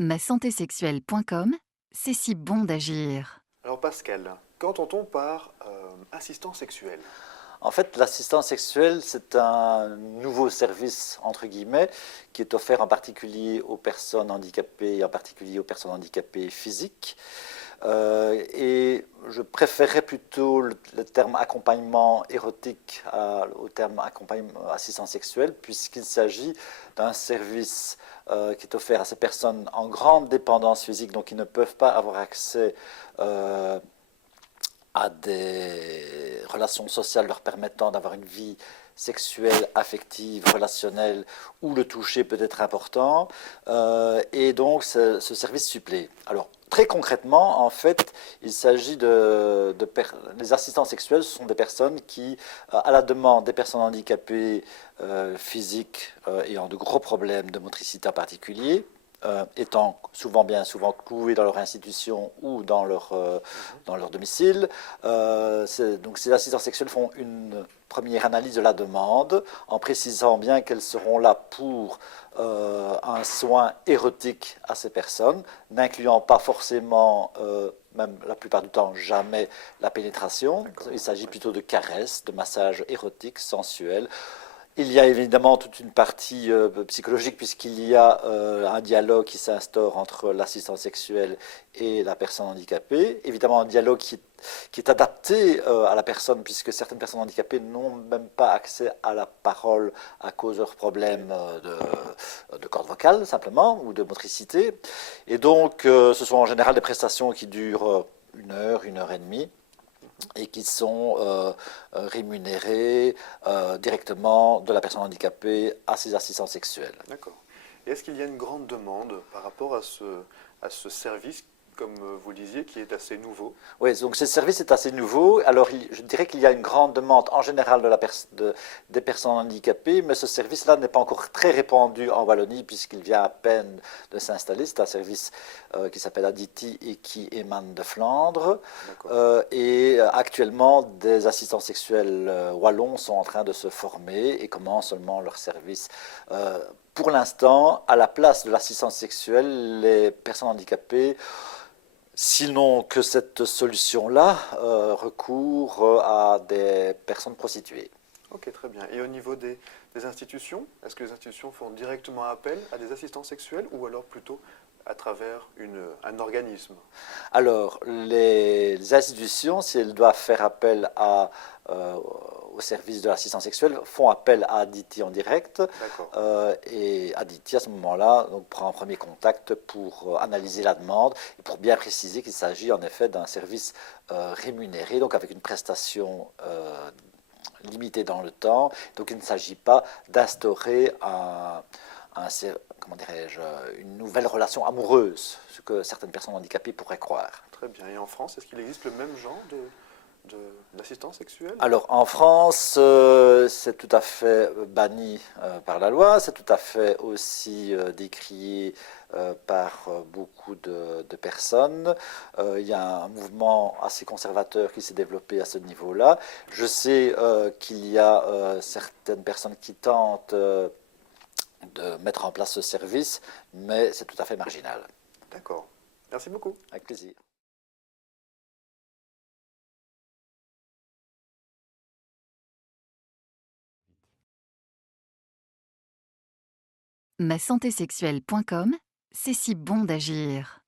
masantésexuelle.com, c'est si bon d'agir. Alors Pascal, qu'entend-on par assistant sexuel? En fait, l'assistance sexuelle, c'est un nouveau service, entre guillemets, qui est offert en particulier aux personnes handicapées, et en particulier aux personnes handicapées physiques. Et je préférerais plutôt le terme accompagnement érotique au terme accompagnement assistance sexuelle, puisqu'il s'agit d'un service qui est offert à ces personnes en grande dépendance physique, donc qui ne peuvent pas avoir accès à des relations sociales leur permettant d'avoir une vie sexuelle, affective, relationnelle, où le toucher peut être important, et donc ce service supplée. Alors, très concrètement, en fait, il s'agit les assistants sexuels, ce sont des personnes qui, à la demande des personnes handicapées physiques ayant de gros problèmes de motricité en particulier, étant bien souvent cloués dans leur institution ou dans leur domicile. Donc ces assistants sexuels font une première analyse de la demande en précisant bien qu'elles seront là pour un soin érotique à ces personnes, n'incluant pas forcément, même la plupart du temps, jamais la pénétration. Il s'agit plutôt de caresses, de massages érotiques, sensuels. Il y a évidemment toute une partie psychologique puisqu'il y a un dialogue qui s'instaure entre l'assistant sexuel et la personne handicapée. Évidemment un dialogue qui est adapté à la personne puisque certaines personnes handicapées n'ont même pas accès à la parole à cause de leurs problèmes de corde vocale simplement ou de motricité. Et donc ce sont en général des prestations qui durent une heure et demie, et qui sont rémunérés directement de la personne handicapée à ses assistants sexuels. D'accord. Et est-ce qu'il y a une grande demande par rapport à ce service, comme vous le disiez, qui est assez nouveau? Oui, donc ce service est assez nouveau. Alors, je dirais qu'il y a une grande demande en général des personnes handicapées, mais ce service-là n'est pas encore très répandu en Wallonie puisqu'il vient à peine de s'installer. C'est un service qui s'appelle Aditi et qui émane de Flandre. Actuellement, des assistants sexuels wallons sont en train de se former et commencent seulement leur service. Pour l'instant, à la place de l'assistance sexuelle, les personnes handicapées, sinon que cette solution-là, recourt à des personnes prostituées. Ok, très bien. Et au niveau des institutions, est-ce que les institutions font directement appel à des assistants sexuels ou alors plutôt à travers un organisme? Alors, les institutions, si elles doivent faire appel au service de l'assistance sexuelle, font appel à Aditi en direct. Et Aditi, à ce moment-là, prend un premier contact pour analyser la demande et pour bien préciser qu'il s'agit en effet d'un service rémunéré, donc avec une prestation limitée dans le temps. Donc, il ne s'agit pas d'instaurer comment dirais-je, une nouvelle relation amoureuse, ce que certaines personnes handicapées pourraient croire. Très bien. Et en France, est-ce qu'il existe le même genre d'assistance sexuelle? Alors en France, c'est tout à fait banni par la loi, c'est tout à fait aussi décrié par beaucoup de personnes. Il y a un mouvement assez conservateur qui s'est développé à ce niveau-là. Je sais qu'il y a certaines personnes qui tentent de mettre en place ce service, mais c'est tout à fait marginal. D'accord. Merci beaucoup. Avec plaisir. masantésexuelle.com, c'est si bon d'agir.